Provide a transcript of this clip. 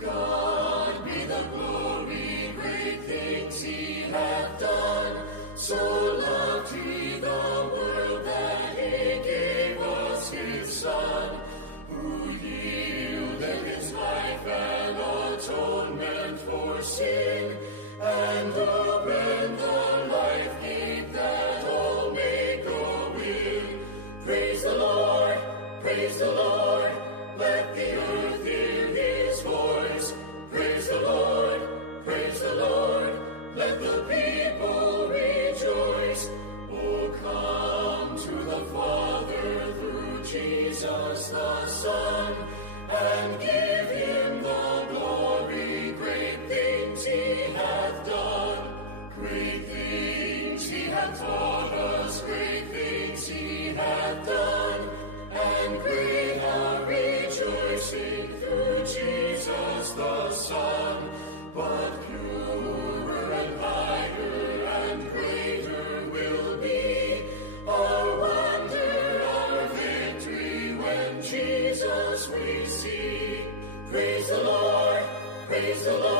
God be the glory, great things he hath done. So loved he the world that he gave us his Son, who yielded his life an atonement for sin, and opened the life gate that all may go in. Praise the Lord, praise the Lord, let the earth hear his voice. Praise the Lord, let the people rejoice. Oh, come to the Father through Jesus the Son, and give him the glory. Great things he hath done, great things he hath taught us, great things he hath done, and great our rejoicing through Jesus the Son. But purer and higher and greater will be our wonder, our victory, when Jesus we see. Praise the Lord, praise the Lord.